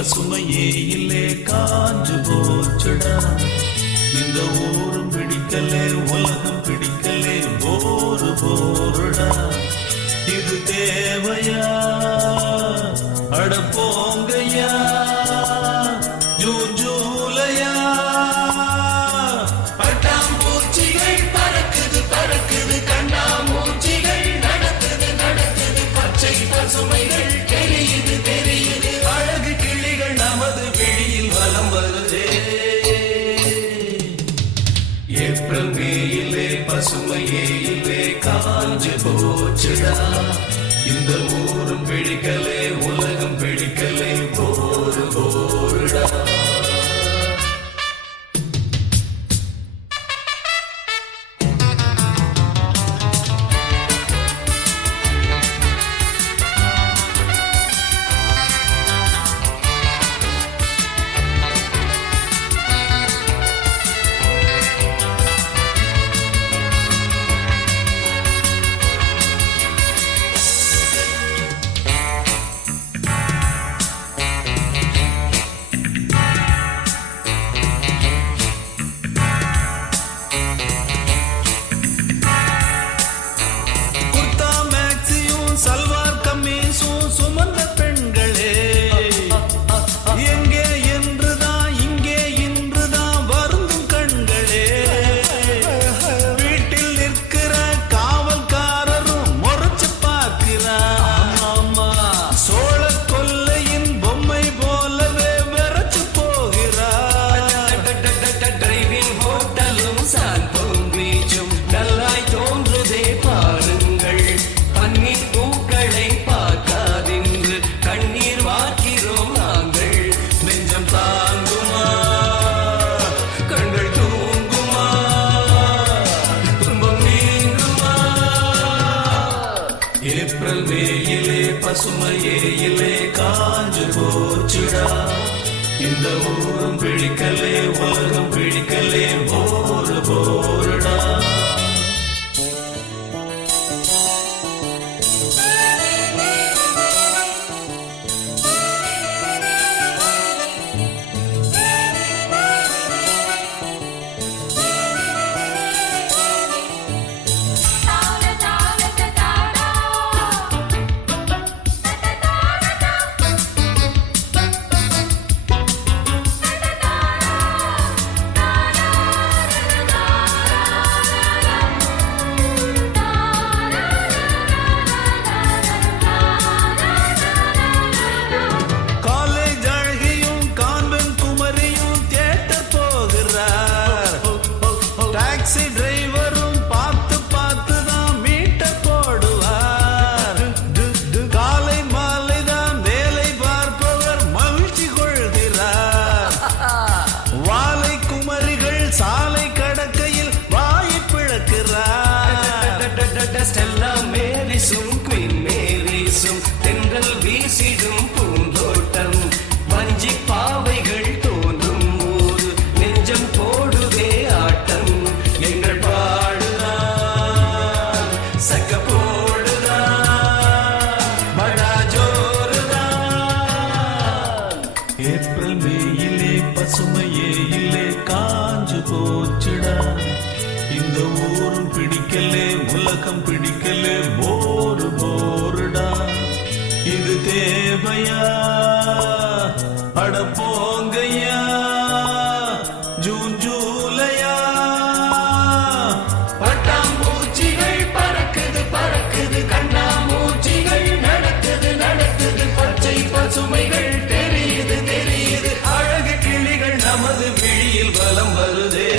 பசுமையே இல்லே காஞ்சு போச்சுடா. இந்த ஊரும் பிடிக்கலே உலகம் பிடிக்கலே போரு போருடா. இது தேவையா அட போங்கய்யா ஜூன் ஜூலையா. பட்டாம்பூச்சிகள் பறக்குது பறக்குது கண்ணாமூச்சிகள் நடக்குது நடக்குது பச்சை பசுமைகள் தெரியுது தெரியுது அழகு கிளிகள் நமது வெளியில் வலம் வருதே. ஏப்ரல் மேயிலே பசுமையே இல்லே காஞ்சு போச்சுடா. இந்த ஊரும் பிடிக்கலே உலகம் பிடிக்கலே போரு போருடா. சல்வார் கம்மீசும் சுமந்த பெண்களே எங்கே என்றுதான் இங்கே இன்றுதான் வருந்தும் கண்களே. வீட்டில் நிற்கிற காவல்காரரும் முறைச்சு பார்க்கிறார். சோழ கொல்லையின் பொம்மை போலவே விரைச்சு போகிறார். டிரைவிங் ஹோட்டலும் சால்போன் பீச்சும் நல்லாய் தோன்றுதே பாருங்கள். பன்னீர் பூக்களை பார்க்காதென்று கண்ணீர் வார்க்கிறோம் நாங்கள். நெஞ்சம் தாங்குமா கண்கள் தூங்குமா துன்பம் நீங்குமா. ஏப்ரல் மேயிலே பசுமையே இல்லே காஞ்சு போச்சுடா. இந்த ஊரும் பிடிக்கலே உலகம் பிடிக்கலே போரு போருடா. டாக்ஸி டிரைவரும் பார்த்து பார்த்து தான் மீட்டர் போடுவார். காலை மாலை தான் வேலை பார்ப்பவர் மகிழ்ச்சி கொள்கிறார். வாலை குமரிகள் சாலை கடக்கையில் வாயை பிளக்கிறார். ஸ்டெல்லா மேரிசும் குயின் மேரிசும் தென்றல் வீசிடும் பூந்தோட்டம். வஞ்சி பாவைகள் தோன்றும் போது நெஞ்சம் போடுதே ஆட்டம். எங்கள் பாடுதான் சக்க போடுதான் படா ஜோருதான். ஏப்ரல் மேயிலே பசுமையே இல்லே காஞ்சு போச்சுடா. இந்த ஊரும் பிடிக்கலே உலகம் பிடிக்கலே போரு போருடா. இது தேவையா அட போங்கய்யா ஜூன் ஜூலையா. பட்டாம்பூச்சிகள் பறக்குது பறக்குது கண்ணாமூச்சிகள் நடக்குது நடக்குது பச்சை பசுமைகள் தெரியுது தெரியுது அழகு கிளிகள் நமது விழியில் வலம் வருதே.